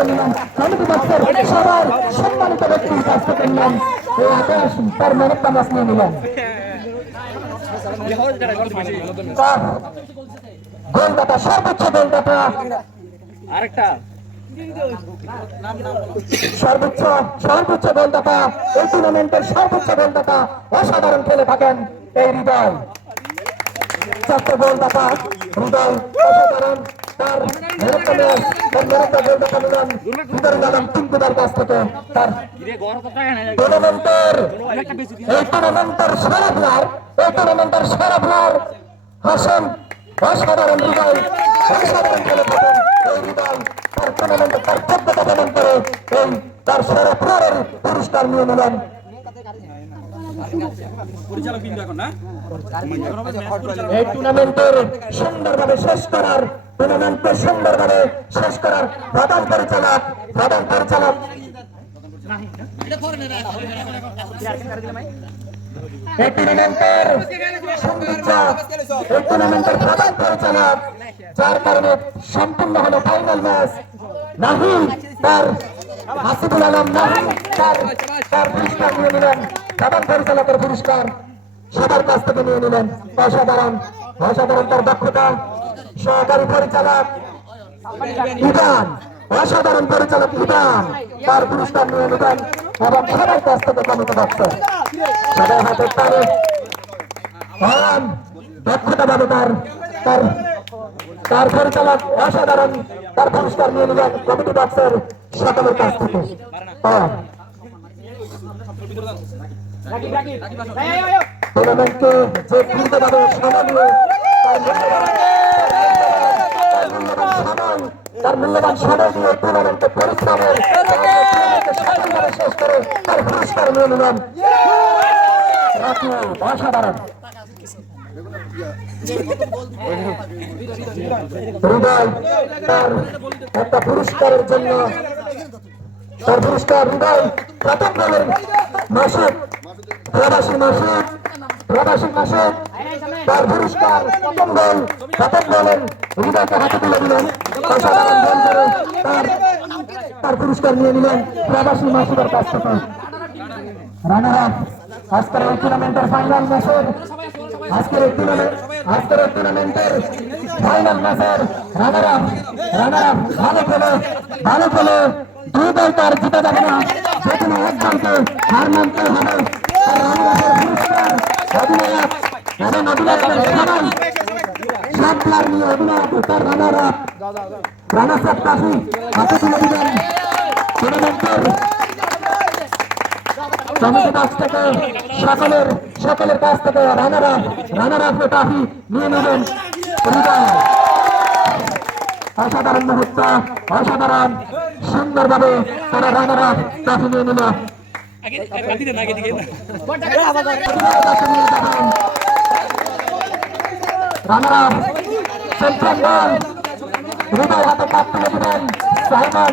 নিলাম সবার সম্মানিত নিলাম এই তার মেহনত নামাজ নিয়ে নিলাম গোলদাতা সর্বোচ্চ গোলদাতা আরেকটা সর্বোচ্চ সর্বোচ্চ গোলদাতা এই টুর্নামেন্টের সর্বোচ্চ গোলদাতা অসাধারণ খেলে থাকেন এই হৃদয়। চারটে গোলদাতা, হৃদয়, অসাধারণ। তার টিঙ্কুদার কাছ থেকে তার টুর্নামেন্টের এই টুর্নামেন্টের সেরা প্লেয়ার এই টুর্নামেন্টের সেরা প্লেয়ার হাসান অসাধারণ পুরস্কার নিয়ে নিলেন এই টুর্নামেন্টের সুন্দরভাবে শেষ করার টুর্নামেন্টকে সুন্দরভাবে শেষ করার প্রধান পরিচালক প্রধান পরিচালক যার কারণে সম্পূর্ণ হলো ফাইনাল ম্যাচ নাহি তার, হাসিবুল আলম নাহি তার তার পুরস্কার প্রধান পরিচালকের পুরস্কার সবার কাছ থেকে নিয়ে নিলেন অসাধারণ অসাধারণ তার দক্ষতা। সহকারী পরিচালক ইবান অসাধারণ পরিচালক ইবান তার পুরস্কার নিয়ে নিলেন এবং সবার কাছ থেকে কমিটি দক্ষ। সবাই হাতে তারে দক্ষতা পাবে তার তার তার পরিচালক অসাধারণ তার পুরস্কার নিয়ে নিলেন কমিটি বক্সের সকলের কাছ থেকে। টুর্নামেন্টকে যে সামান্য তার মূল্যবান সময় দিয়ে টুর্নামেন্টে পরিশ্রমের শেষ করে তার পুরস্কার নিয়ে রাকিব, অসাধারণ। হৃদয় তার একটা পুরস্কারের জন্য তার পুরস্কার হৃদয় প্রথম বলেন মাসুদ প্রবাসী মাসুদ প্রবাসী মাসুদ তার পুরস্কার প্রথম বল প্রথম বলেন হৃদয়কে হাতে তুলে দিলেন অসাধারণ তার তার পুরস্কার নিয়ে নিলেন প্রবাসী মাসুদের কাছ থেকে। রানার আপ আজকের এই টুর্নামেন্টের ফাইনাল ম্যাচের আজকের এই টুর্নামেন্ট আজকের এই টুর্নামেন্টের ফাইনাল ম্যাচের রানার আপ রানার আপ ভালো খেলে ভালো খেলে দুই দল তার জিতে যাবে না। যে কোনো এক দলকে হার মানতে হবে। আর রানার আপের পুরস্কার অধিনায়ক এবং অধিনায়কের সবাই সব প্লেয়ার নিয়ে অধিনায়ক তার রানার আপ রানার সাপ কাশি হাতে তুলে দিবেন টুর্নামেন্টের কমিটি কাছ থেকে সকলের সকলের কাছ থেকে রানার আপ রানার ট্রফি নিয়ে নেবেন অসাধারণ মুহূর্ত, অসাধারণ, সুন্দরভাবে তারা রানার আপ ট্রফি নিয়ে নিল। আগে আগে দেন আগে দিকে রানার আপ হৃদয় হাতে কাপ তুলে দিলেন তার